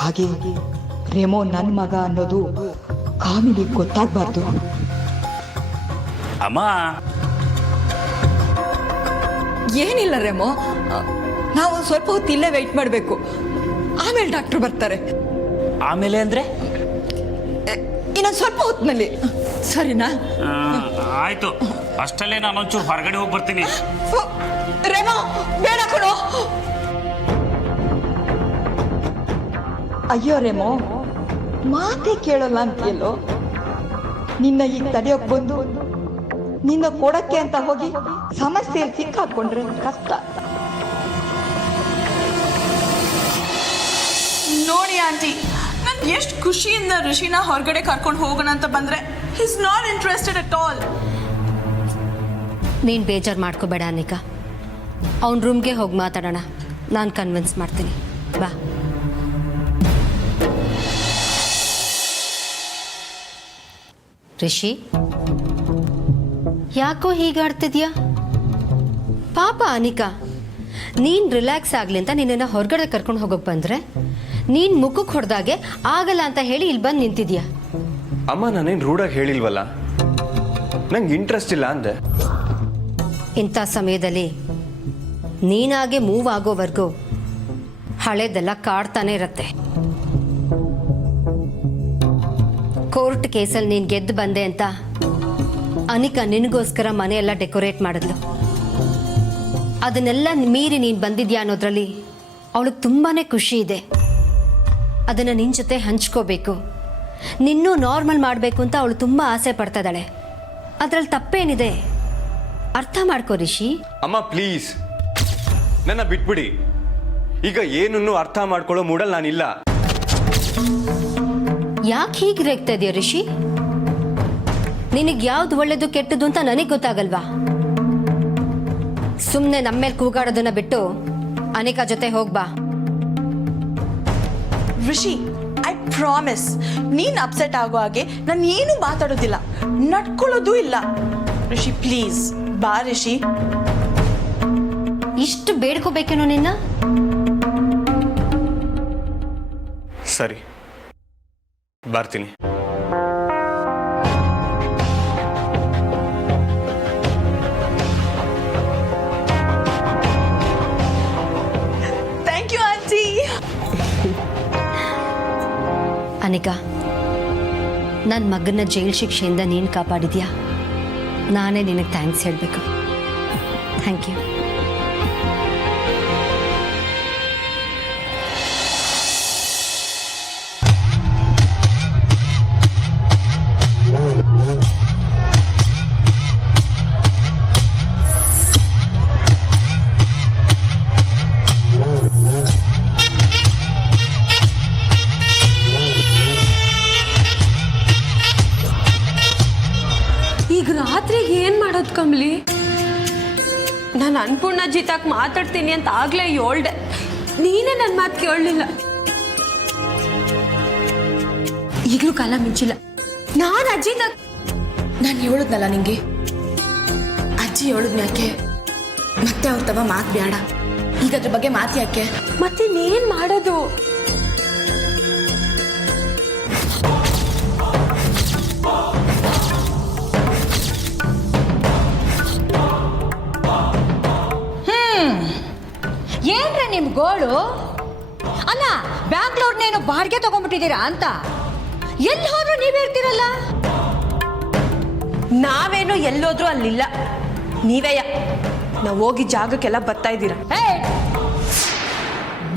ಹಾಗೆ ರೆಮೋ ನನ್ನ ಮಗ ಅನ್ನೋದು ಕಾಮಿನಿ ಗೊತ್ತಾಗಬಾರ್ದು. ಅಮ್ಮ ಏನಿಲ್ಲ ರೆಮೋ, ನಾವು ಸ್ವಲ್ಪ ಹೊತ್ತು ಇಲ್ಲೇ ವೆಯ್ಟ್ ಮಾಡಬೇಕು. ಆಮೇಲೆ ಡಾಕ್ಟರ್ ಬರ್ತಾರೆ. ಆಮೇಲೆ ಅಂದ್ರೆ ಇನ್ನೊಂದು ಸ್ವಲ್ಪ ಹೊತ್ತಿನಲ್ಲಿ, ಸರಿನಾ? ಆಯ್ತು, ಅಷ್ಟಲ್ಲೇ ನಾನೊಂಚೂರು ಹೊರಗಡೆ ಹೋಗಿ ಬರ್ತೀನಿ. ರೆಮೋ ಬೇಡ ಕೊಡು. ಅಯ್ಯೋ ರೆಮೋ, ಮಾತೇ ಕೇಳಲ್ಲ ಅಂತೀಯಲ್ಲೋ. ನಿನ್ನ ಈಗ ತಡೆಯೋಕ್ ಬಂದು ನಿನ್ನ ಕೊಡಕ್ಕೆ ಅಂತ ಹೋಗಿ ಸಮಸ್ಯೆಯಲ್ಲಿ ಸಿಕ್ಕಾಕೊಂಡ್ರೆ ಕಷ್ಟ. ನೋಡಿ ಆಂಟಿ, ನಾನು ಎಷ್ಟು ಖುಷಿಯಿಂದ ಋಷಿನ ಹೊರಗಡೆ ಕರ್ಕೊಂಡು ಹೋಗೋಣ ಅಂತ ಬಂದ್ರೆ he is not interested at all. ನೀನು ಬೇಜಾರು ಮಾಡ್ಕೋಬೇಡ ಅನಿಕಾ, ಅವನ ರೂಮ್ಗೆ ಹೋಗಿ ಮಾತಾಡೋಣ. ನಾನು ಕನ್ವಿನ್ಸ್ ಮಾಡ್ತೀನಿ, ಬಾ. ರಿಷಿ, ಯಾಕೋ ಹೀಗಾಡ್ತಿದ್ಯಾ? ಪಾಪ ಅನಿಕಾ, ನೀನು ರಿಲ್ಯಾಕ್ಸ್ ಆಗಲಿ ಅಂತ ನಿನ್ನನ್ನು ಹೊರಗಡೆ ಕರ್ಕೊಂಡು ಹೋಗೋಕೆ ಬಂದರೆ ನೀನು ಮುಖಕ್ಕೆ ಹೊಡೆದಾಗೆ ಆಗಲ್ಲ ಅಂತ ಹೇಳಿ ಇಲ್ಲಿ ಬಂದು ನಿಂತಿದ್ಯಾ. ಅಮ್ಮ, ನಾನೇನು ರೂಢಾಗಿ ಹೇಳಿಲ್ವಲ್ಲ, ನಂಗೆ ಇಂಟ್ರೆಸ್ಟ್ ಇಲ್ಲ ಅಂದೆ. ಇಂಥ ಸಮಯದಲ್ಲಿ ನೀನಾಗೆ ಮೂವ್ ಆಗೋವರೆಗೂ ಹಳೇದೆಲ್ಲ ಕಾಡ್ತಾನೆ ಇರತ್ತೆ. ಕೋರ್ಟ್ ಕೇಸಲ್ಲಿ ನೀನು ಗೆದ್ದು ಬಂದೆ ಅಂತ ಅನಿಕಾ ನಿನಗೋಸ್ಕರ ಮನೆಯೆಲ್ಲ ಡೆಕೋರೇಟ್ ಮಾಡಿದ್ಲು. ಅದನ್ನೆಲ್ಲ ಮೀರಿ ನೀನು ಬಂದಿದ್ಯಾ ಅನ್ನೋದ್ರಲ್ಲಿ ಅವಳಿಗೆ ತುಂಬಾ ಖುಷಿ ಇದೆ. ಅದನ್ನು ನಿನ್ನ ಜೊತೆ ಹಂಚ್ಕೋಬೇಕು, ನಿನ್ನೂ ನಾರ್ಮಲ್ ಮಾಡಬೇಕು ಅಂತ ಅವಳು ತುಂಬ ಆಸೆ ಪಡ್ತಾ ಇದ್ದಾಳೆ. ಅದರಲ್ಲಿ ತಪ್ಪೇನಿದೆ? ಅರ್ಥ ಮಾಡ್ಕೋ ರಿಷಿ. ಅಮ್ಮ ಪ್ಲೀಸ್, ನನ್ನ ಬಿಟ್ಬಿಡಿ. ಈಗ ಏನನ್ನು ಅರ್ಥ ಮಾಡ್ಕೊಳ್ಳೋ ಮೂಡಲ್ ನಾನಿಲ್ಲ. ಯಾಕೆ ಹೀಗೆ ರೇಗ್ತಾ ಇದೆಯಾ ರಿಷಿ? ನಿನಗೆ ಯಾವ್ದು ಒಳ್ಳೇದು ಕೆಟ್ಟದ್ದು ಅಂತ ನನಗೆ ಗೊತ್ತಾಗಲ್ವಾ? ಸುಮ್ಮನೆ ನಮ್ಮೇಲೆ ಕೂಗಾಡೋದನ್ನ ಬಿಟ್ಟು ಅನಿಕಾ ಜೊತೆ ಹೋಗ್ಬಾ. ಋಷಿ, ಐ ಪ್ರಾಮಿಸ್, ನೀನು ಅಪ್ಸೆಟ್ ಆಗೋ ಹಾಗೆ ನಾನು ಏನು ಮಾತಾಡೋದಿಲ್ಲ, ನಡ್ಕೊಳ್ಳೋದು ಇಲ್ಲ. ಋಷಿ ಪ್ಲೀಸ್ ಬಾ. ಋಷಿ, ಇಷ್ಟು ಬೇಡ್ಕೋಬೇಕೇನೋ ನಿನ್ನ? ಸರಿ, ಬರ್ತೀನಿ. Thank you aunty. ಅನಿಕಾ, ನನ್ನ ಮಗನ ಜೈಲ್ ಶಿಕ್ಷೆಯಿಂದ ನೀನು ಕಾಪಾಡಿದ್ಯಾ. ನಾನೇ ನಿನಗೆ ಥ್ಯಾಂಕ್ಸ್ ಹೇಳಬೇಕು. Thank you. ಈಗ ರಾತ್ರಿಗೆ ಏನ್ ಮಾಡೋದು ಕಮಲಿ? ನಾನು ಅನ್ಪೂರ್ಣ ಜಿತಾಕ್ ಮಾತಾಡ್ತೀನಿ ಅಂತ ಆಗ್ಲೇ ಹೇಳ್ದೆ, ನೀನೇ ನನ್ನ ಮಾತು ಕೇಳಲಿಲ್ಲ. ಈಗಲೂ ಕಾಲ ಮಿಂಚಿಲ್ಲ. ನಾನು ಅಜ್ಜಿತಾಕ್ ನಾನು ಹೇಳಿದ್ನಲ್ಲ ನಿಂಗೆ, ಅಜ್ಜಿ ಹೇಳಿದ್ಮ್ಯಾಕೆ ಮತ್ತೆ ಅವ್ರ ತವ ಮಾತು ಬೇಡ. ಈಗ ಅದ್ರ ಬಗ್ಗೆ ಮಾತು ಯಾಕೆ? ಮತ್ತೆ ನೀನ್ ಮಾಡೋದು? ಏನ್ರೆ ನಿಮ್ ಗೋಳು? ಅಲ್ಲ, ಬ್ಯಾಂಗ್ಳೂರ್ನೇನು ಬಾಡಿಗೆ ತಗೊಂಡ್ಬಿಟ್ಟಿದ್ದೀರಾ ಅಂತ? ಎಲ್ಲಿ ಹೋದ್ರು ನೀವೇ ಇರ್ತೀರಲ್ಲ. ನಾವೇನು ಎಲ್ಲೋದ್ರೂ ಅಲ್ಲಿಲ್ಲ, ನೀವೇಯ ನಾವು ಹೋಗಿ ಜಾಗಕ್ಕೆಲ್ಲ ಬರ್ತಾ ಇದ್ದೀರಾ.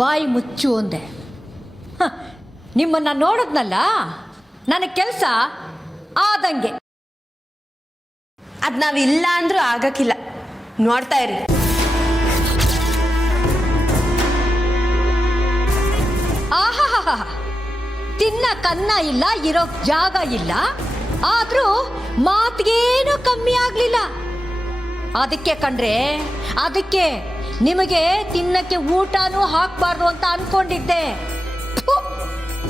ಬಾಯಿ ಮುಚ್ಚು ಅಂದೆ. ನಿಮ್ಮನ್ನ ನೋಡಿದ್ನಲ್ಲ, ನನಗೆ ಕೆಲಸ ಆದಂಗೆ. ಅದ್ ನಾವಿಲ್ಲ ಅಂದ್ರೂ ಆಗಕ್ಕಿಲ್ಲ, ನೋಡ್ತಾ ಇರಿ. ಆಹಾ, ತಿನ್ನ ಕನ್ನ ಇಲ್ಲ, ಇರೋ ಜಾಗ ಇಲ್ಲ, ಆದ್ರೂ ಮಾತಿಗೇನು ಕಮ್ಮಿ ಆಗ್ಲಿಲ್ಲ. ಅದಕ್ಕೆ ಕಣ್ರೆ, ಅದಕ್ಕೆ ನಿಮಗೆ ತಿನ್ನಕ್ಕೆ ಊಟನೂ ಹಾಕ್ಬಾರ್ದು ಅಂತ ಅನ್ಕೊಂಡಿದ್ದೆ.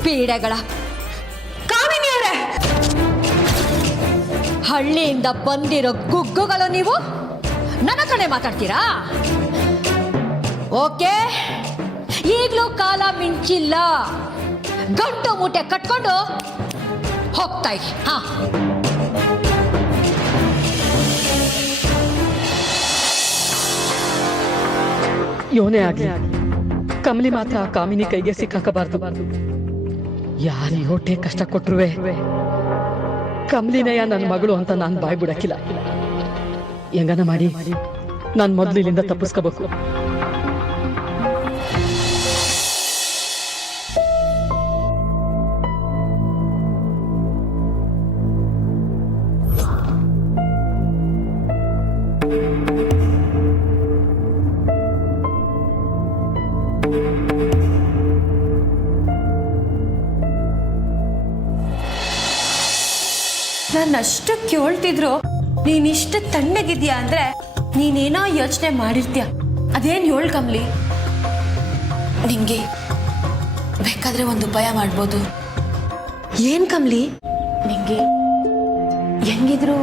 ಪೀಡೆಗಳ ಕಾಮಿನಿಯವರೇ, ಹಳ್ಳಿಯಿಂದ ಬಂದಿರೋ ಗುಗ್ಗುಗಳು ನೀವು ನನ್ನ ಕಡೆ ಮಾತಾಡ್ತೀರಾ? ಓಕೆ, ಈಗಲೂ ಕಾಲ ಮಿಂಚಿಲ್ಲ. ಗಂಟು ಮೂಟೆ ಕಟ್ಕೊಂಡು ಹೋಗ್ತಾ ಇರಿ. ಹಾ, ಯೋನೇ ಆಗ್ಲಿ, ಕಮಲಿ ಮಾತ್ರ ಆ ಕಾಮಿನಿ ಕೈಗೆ ಸಿಕ್ಕಾಕಬಾರ್ದು. ಯಾರು ಹೊಟ್ಟೆ ಕಷ್ಟ ಕೊಟ್ರುವೆ ಕಮಲಿನಯ್ಯ ನನ್ನ ಮಗಳು ಅಂತ ನಾನು ಬಾಯ್ ಬಿಡಕ್ಕಿಲ್ಲ. ಹೆಂಗನ ಮಾಡಿ ನಾನು ಮೊದಲು ಇಲ್ಲಿಂದ ತಪ್ಪಿಸ್ಕೋಬೇಕು. ನಾನು ಅಷ್ಟು ಕೇಳ್ತಿದ್ರು ನೀನಿಷ್ಟು ತಣ್ಣಗಿದ್ಯಾ ಅಂದ್ರೆ ನೀನೇನೋ ಯೋಚನೆ ಮಾಡಿರ್ತೀಯ. ಅದೇನು ಹೇಳು ಕಮಲಿ. ನಿಂಗೆ ಬೇಕಾದ್ರೆ ಒಂದು ಉಪಾಯ ಮಾಡ್ಬೋದು. ಏನ್ ಕಮಲಿ? ನಿಂಗೆ ಹೆಂಗಿದ್ರು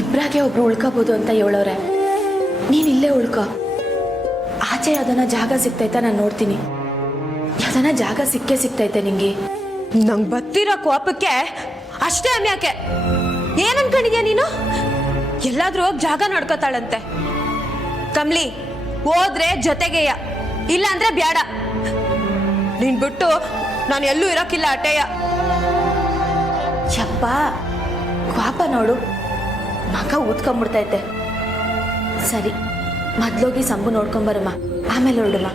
ಇಬ್ರಾಗೆ ಒಬ್ರು ಉಳ್ಕೋಬೋದು ಅಂತ ಹೇಳೋರೆ. ನೀನ್ ಇಲ್ಲೇ ಉಳ್ಕೊ. ಆಚೆ ಯಾವ್ದನ ಜಾಗ ಸಿಗ್ತೈತೆ ನಾನು ನೋಡ್ತೀನಿ. ಯಾವ್ದನ ಜಾಗ ಸಿಗ್ತೈತೆ ನಿಂಗೆ. ನಂಗೆ ಬತ್ತಿರೋ ಕೋಪಕ್ಕೆ ಅಷ್ಟೇ ಅಮ್ಯಾಕೆ. ಏನ್ ಅನ್ಕೊಂಡಿದ್ಯಾ ನೀನು? ಎಲ್ಲಾದ್ರೂ ಹೋಗಿ ಜಾಗ ನೋಡ್ಕೋತಾಳಂತೆ. ಕಮ್ಲಿ, ಹೋದ್ರೆ ಜೊತೆಗೆಯ, ಇಲ್ಲ ಅಂದ್ರೆ ಬ್ಯಾಡ. ನೀನ್ ಬಿಟ್ಟು ನಾನು ಎಲ್ಲೂ ಇರೋಕ್ಕಿಲ್ಲ ಅಟೆಯ. ಚಪ್ಪ ಪಾಪ ನೋಡು, ಮಗ ಊದ್ಕೊಂಡ್ಬಿಡ್ತೈತೆ. ಸರಿ, ಮೊದ್ಲೋಗಿ ಸಂಬು ನೋಡ್ಕೊಂಬರಮ್ಮ, ಆಮೇಲೆ ಹೊರಡಮ್ಮ.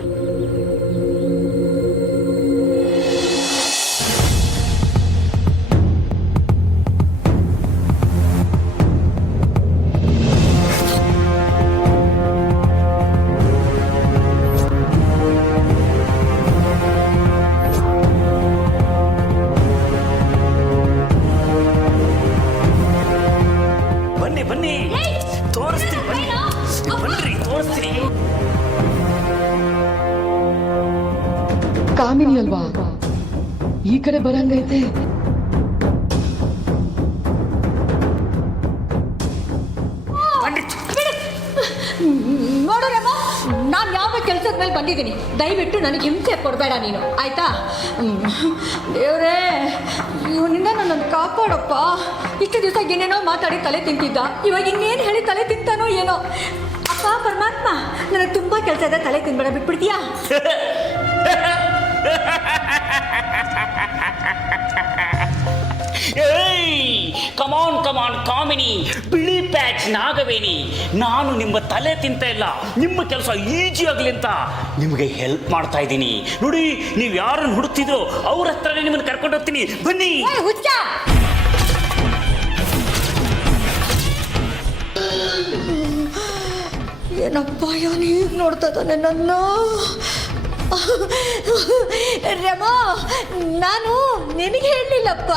ಬನ್ನಿ ತೋರಿಸ್ತೀನಿ, ಬನ್ನಿ ತೋರಿಸ್ತೀನಿ. ಕಾಮಿನಿ ಅಲ್ವಾ ಈ ಕಡೆ ಬರಂಗೈತೆ? ನೋಡೋರಮ್ಮ, ನಾನು ಯಾವ ಕೆಲಸದ ಮೇಲೆ ಬಂದಿದ್ದೀನಿ. ದಯವಿಟ್ಟು ನನಗೆ ಹಿಂಸೆ ಕೊಡಬೇಡ ನೀನು, ಆಯ್ತಾ? ದೇವ್ರೇ, ಇವನಿಂದ ನನ್ನನ್ನು ಕಾಪಾಡಪ್ಪ. ಇಷ್ಟು ದಿವಸ ಏನೇನೋ ಮಾತಾಡಿ ತಲೆ ತಿಂತಿದ್ದ, ಇವಾಗ ಇನ್ನೇನು ಹೇಳಿ ತಲೆ ತಿಂತಾನೋ ಏನೋ. ಅಪ್ಪ ಪರಮಾತ್ಮ, ನನಗೆ ತುಂಬ ಕೆಲಸ ಇದೆ, ತಲೆ ತಿನ್ಬೇಡ, ಬಿಟ್ಬಿಡ್ತೀಯಾ? ಕಮಾನ್ ಕಾಮಿನಿ, ಬಿಳಿ ಪ್ಯಾಚ್ ನಾಗವೇಣಿ, ನಾನು ನಿಮ್ಮ ತಲೆ ತಿಂತ ಇಲ್ಲ, ನಿಮ್ಮ ಕೆಲಸ ಈಜಿ ಆಗಲಿ ಅಂತ ನಿಮಗೆ ಹೆಲ್ಪ್ ಮಾಡ್ತಾ ಇದ್ದೀನಿ. ನೋಡಿ, ನೀವು ಯಾರನ್ನು ಹುಡುಕ್ತಿದ್ರು ಅವ್ರ ಹತ್ರನೇ ನಿಮ್ಮನ್ನು ಕರ್ಕೊಂಡು ಹೋಗ್ತೀನಿ, ಬನ್ನಿ. ಹುಚ್ಚ, ಏನಪ್ಪ ಇವನು ಹೀಗೆ ನೋಡ್ತಾ ಇದ್ದಾನೆ ನನ್ನ? ರಮಾ, ನಾನು ನಿನಗೆ ಹೇಳಲಿಲ್ಲಪ್ಪ,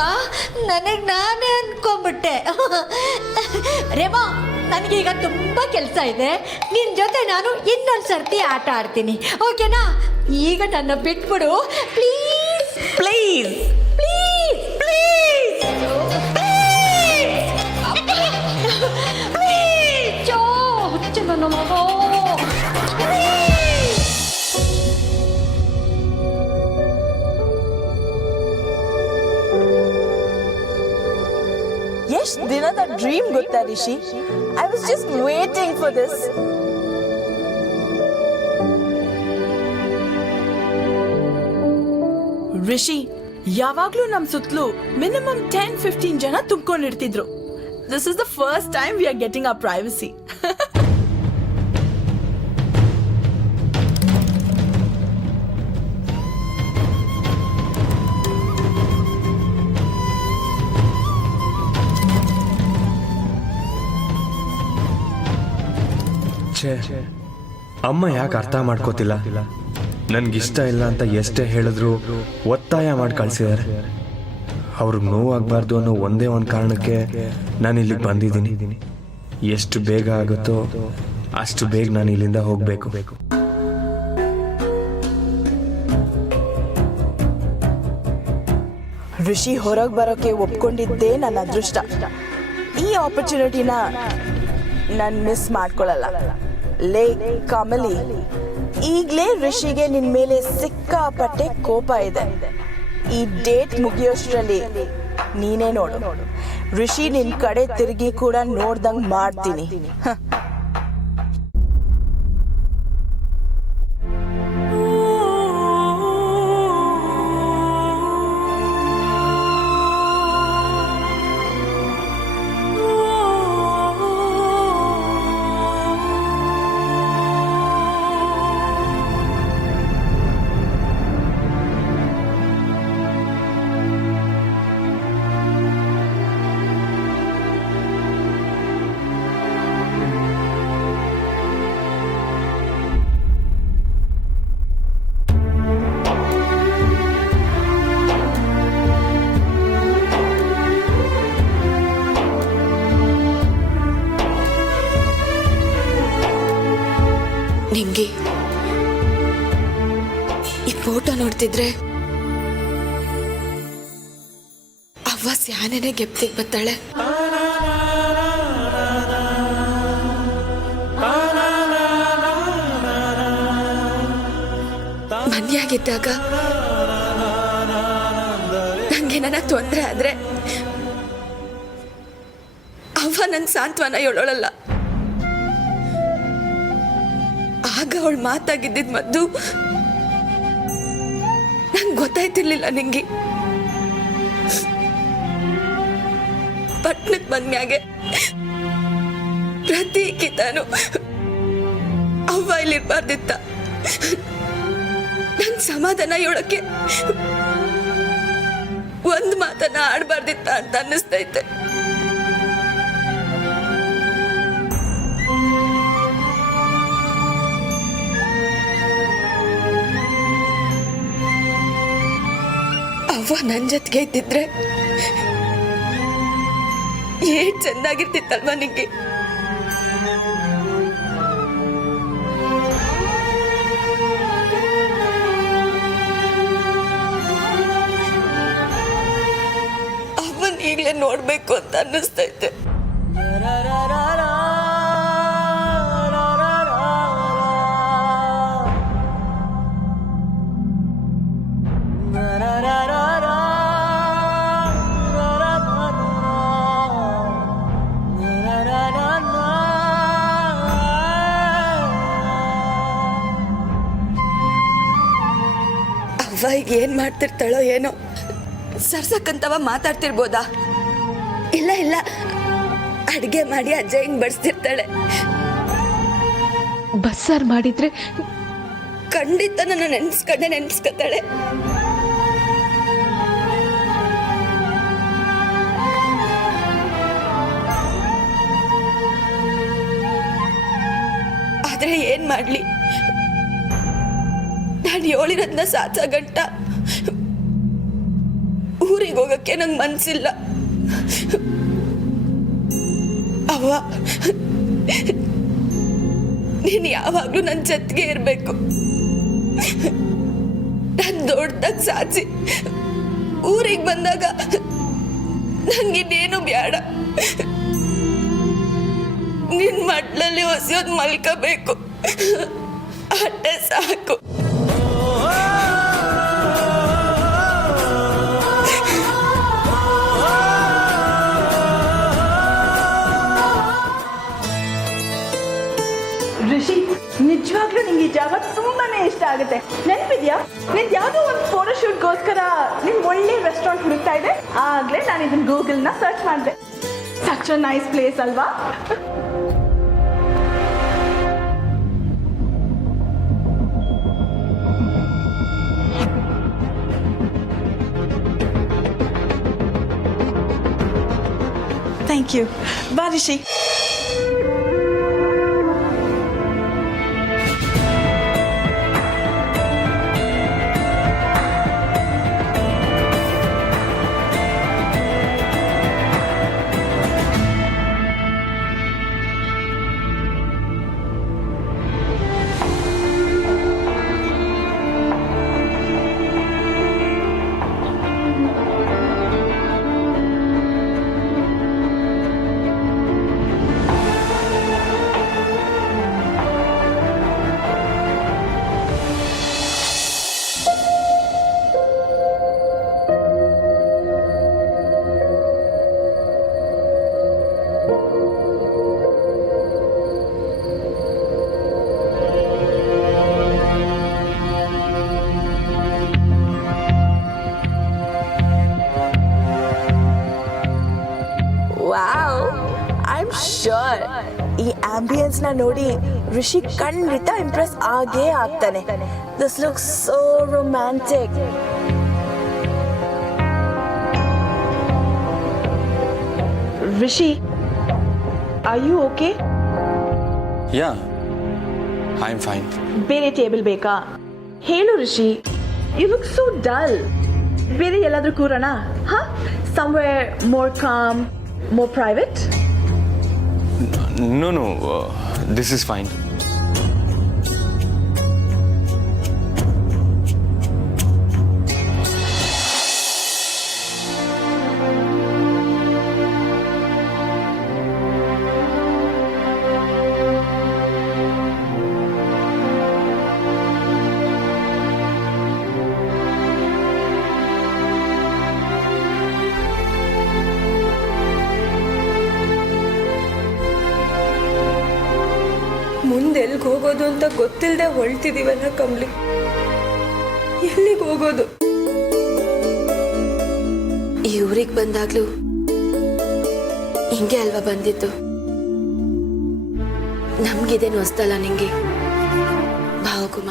ನನಗೆ ನಾನೇ ಅಂದ್ಕೊಂಬಿಟ್ಟೆ. ರೇಮಾ, ನನಗೀಗ ತುಂಬ ಕೆಲಸ ಇದೆ. ನಿನ್ನ ಜೊತೆ ನಾನು ಇನ್ನೊಂದು ಸರ್ತಿ ಆಟ ಆಡ್ತೀನಿ, ಓಕೆನಾ? ಈಗ ನನ್ನ ಬಿಟ್ಬಿಡು please please please please please. ಚೋ ಹುಚ್ಚ ನನ್ನ ಮಗ. ಎಷ್ಟು ದಿನದ ಡ್ರೀಮ್ ಗೊತ್ತಾ Rishi? I was just waiting for this. Rishi, ಯಾವಾಗ್ಲೂ ನಮ್ ಸುತ್ತಲೂ ಮಿನಿಮಮ್ 10-15 ಜನ ತುಂಬಿಕೊಂಡಿರ್ತಿದ್ರು. This is the first time we are getting our privacy. ಅಮ್ಮ ಯಾಕೆ ಅರ್ಥ ಮಾಡ್ಕೋತಿಲ್ಲ? ನನ್ಗಿಷ್ಟ ಇಲ್ಲ ಅಂತ ಎಷ್ಟೇ ಹೇಳಿದ್ರು ಒತ್ತಾಯ ಮಾಡಿ ಕಳ್ಸಿದ್ದಾರೆ. ಅವ್ರಿಗೆ ನೋವಾಗಬಾರ್ದು ಅನ್ನೋ ಒಂದೇ ಒಂದು ಕಾರಣಕ್ಕೆ ನಾನು ಇಲ್ಲಿಗೆ ಬಂದಿದ್ದೀನಿ. ಎಷ್ಟು ಬೇಗ ಆಗುತ್ತೋ ಅಷ್ಟು ಬೇಗ ನಾನು ಇಲ್ಲಿಂದ ಹೋಗಬೇಕು. ಋಷಿ ಹೊರಗೆ ಬರೋಕೆ ಒಪ್ಕೊಂಡಿದ್ದೇ ನನ್ನ ಅದೃಷ್ಟ. ಈ ಆಪರ್ಚುನಿಟಿನ ನಾನು ಮಿಸ್ ಮಾಡ್ಕೊಳ್ಳಲ್ಲ. ಲೇ ಕಮಲಿ, ಈಗಲೇ ಋಷಿಗೆ ನಿನ್ ಮೇಲೆ ಸಿಕ್ಕಾಪಟ್ಟೆ ಕೋಪ ಇದೆ. ಈ ಡೇಟ್ ಮುಗಿಯೋಷ್ಟ್ರಲ್ಲಿ ನೀನೇ ನೋಡು, ಋಷಿ ನಿನ್ ಕಡೆ ತಿರುಗಿ ಕೂಡ ನೋಡ್ದಂಗ್ ಮಾಡ್ತೀನಿ. ನಿಂಗೆ ಈ ಫೋಟೋ ನೋಡ್ತಿದ್ರೆ ಅವ್ವ ಸ್ಯಾನೇನೆ ಗೆಪ್ತಿಗೆ ಬರ್ತಾಳೆ. ಮನ್ಯಾಗಿದ್ದಾಗ ನಂಗೆ ನನ್ನ ತೊಂದರೆ ಆದ್ರೆ ಅವ್ವ ನನ್ ಸಾಂತ್ವನ ಹೇಳೋಳಲ್ಲ. ಆಗ ಅವಳು ಮಾತಾಗಿದ್ದಿದ್ ಮದ್ದು ನಂಗೆ ಗೊತ್ತಾಯ್ತಿರ್ಲಿಲ್ಲ. ನಿಂಗೆ ಪಟ್ನಕ್ ಬಂದ್ಮ್ಯಾಗೆ ಪ್ರತಿ ಕಿತಾನು ಅವ್ವ ಇಲ್ಲಿರ್ಬಾರ್ದಿತ್ತ. ನಂಗೆ ಸಮಾಧಾನ ಹೇಳೋಕೆ ಒಂದ್ ಮಾತನ್ನ ಆಡ್ಬಾರ್ದಿತ್ತ ಅಂತ ಅನ್ನಿಸ್ತೈತೆ. ಅವ್ವ ನನ್ ಜೊತೆಗೆ ಇದ್ದಿದ್ರೆ ಏಟ್ ಚೆನ್ನಾಗಿರ್ತಿತ್ತಲ್ವಾ ನಿಂಗೆ. ಅವನ್ ಈಗ್ಲೇ ನೋಡ್ಬೇಕು ಅಂತ ಅನ್ನಿಸ್ತೈತೆ. ಅವ್ವ ಈಗ ಏನ್ ಮಾಡ್ತಿರ್ತಾಳೋ ಏನೋ, ಸರ್ಸಕ್ಕಂತವ ಮಾತಾಡ್ತಿರ್ಬೋದಾ? ಇಲ್ಲ ಇಲ್ಲ, ಅಡ್ಗೆ ಮಾಡಿ ಅಜ್ಜ ಹಿಂಗ್ ಬಡಿಸ್ತಿರ್ತಾಳೆ. ಬಸ್ಸಾರ್ ಮಾಡಿದ್ರೆ ಖಂಡಿತ ನನ್ನ ನೆನ್ಸ್ಕೊತಾಳೆ. ಆದ್ರೆ ಏನ್ ಮಾಡ್ಲಿ, ನಾನು ಹೇಳಿರೋದ್ನ ಸಾಚ ಗಂಟ ಊರಿಗೆ ಹೋಗಕ್ಕೆ ನಂಗೆ ಮನ್ಸಿಲ್ಲ. ಅವ್ವ, ನೀನು ಯಾವಾಗ್ಲೂ ನನ್ನ ಜೊತೆಗೆ ಇರಬೇಕು. ನಾನು ದೊಡ್ಡದಾಗ ಸಾಚಿ ಊರಿಗೆ ಬಂದಾಗ ನಂಗಿನ್ನೇನು ಬೇಡ. ನಿನ್ ಮಡ್ಲಲ್ಲಿ ಹೊಸಿಯೋದ್ ಮಲ್ಕೋಬೇಕು, ಅಷ್ಟೇ ಸಾಕು. ಋಷಿ, ನಿಜವಾಗ್ಲೂ ನಿಂಗೆ ಈ ಜಾಗ ತುಂಬಾನೇ ಇಷ್ಟ ಆಗುತ್ತೆ. ನೆನಪಿದ್ಯಾ, ನಿನ್ ಯಾವುದೋ ಒಂದು ಫೋಟೋ ಶೂಟ್ಗೋಸ್ಕರ ನಿಮ್ ಒಳ್ಳೆ ರೆಸ್ಟೋರೆಂಟ್ ಹುಡುಕ್ತಾ ಇದೆ. ಆಗ್ಲೇ ನಾನು ಇದನ್ನ ಗೂಗಲ್ನ ಸರ್ಚ್ ಮಾಡಿದೆ. ಸಚ್ ಅ ನೈಸ್ ಪ್ಲೇಸ್ ಅಲ್ವಾ? Thank you. ಬಾ ರಿಷಿ. ಈ ಆಂಬಿಯನ್ಸ್ನ ನೋಡಿ ಋಷಿ ಖಂಡಿತ ಇಂಪ್ರೆಸ್ ಆಗೇ ಆಗ್ತಾನೆ. This looks so romantic. Rishi, are you okay? Yeah, I am fine. ಬೇರೆ ಟೇಬಲ್ ಬೇಕಾ? ಹೇಳು Rishi, you look so dull. ಬೇರೆ ಎಲ್ಲಾದ್ರೂ ಕೂರೋಣ? ಹಾ, somewhere more calm, more private? No, this is fine. ಮುಂದೆ ಎಲ್ಲಿಗೆ ಹೋಗೋದು ಅಂತ ಗೊತ್ತಿಲ್ಲದೆ ಹೊಳ್ತಿದೀವಲ್ಲ ಕಮ್ಲಿ. ಎಲ್ಲಿಗೆ ಹೋಗೋದು? ಈ ಊರಿಗೆ ಬಂದಾಗ್ಲೂ ಹಿಂಗೆ ಅಲ್ವಾ ಬಂದಿತ್ತು. ನಮ್ಗಿದೇನು ಹೊಸ್ತಲ್ಲ ನಿಂಗೆ ಭಾವಕುಮ.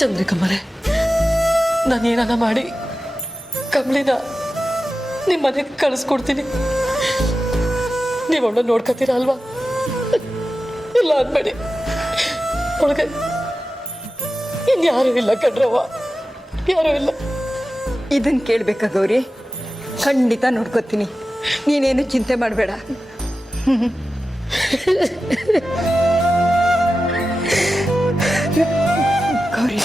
ಚಂದ್ರಿಕಮ್ಮರೆ, ನಾನೇನ ಮಾಡಿ ಕಮಲಿನ ನಿಮ್ಮ ಮನೆಗೆ ಕಳಿಸ್ಕೊಡ್ತೀನಿ. ನೀವು ಅವಳ ನೋಡ್ಕೊತೀರ ಅಲ್ವಾ? ಇಲ್ಲ ಅನ್ಬೇಡಿ, ಒಳಗೆ ಇನ್ಯಾರೂ ಇಲ್ಲ ಕಣ್ರವ್ವ, ಯಾರೂ ಇಲ್ಲ. ಇದನ್ನು ಕೇಳಬೇಕಾ ಗೌರಿ? ಖಂಡಿತ ನೋಡ್ಕೋತೀನಿ, ನೀನೇನು ಚಿಂತೆ ಮಾಡಬೇಡ. ಗೌರಿ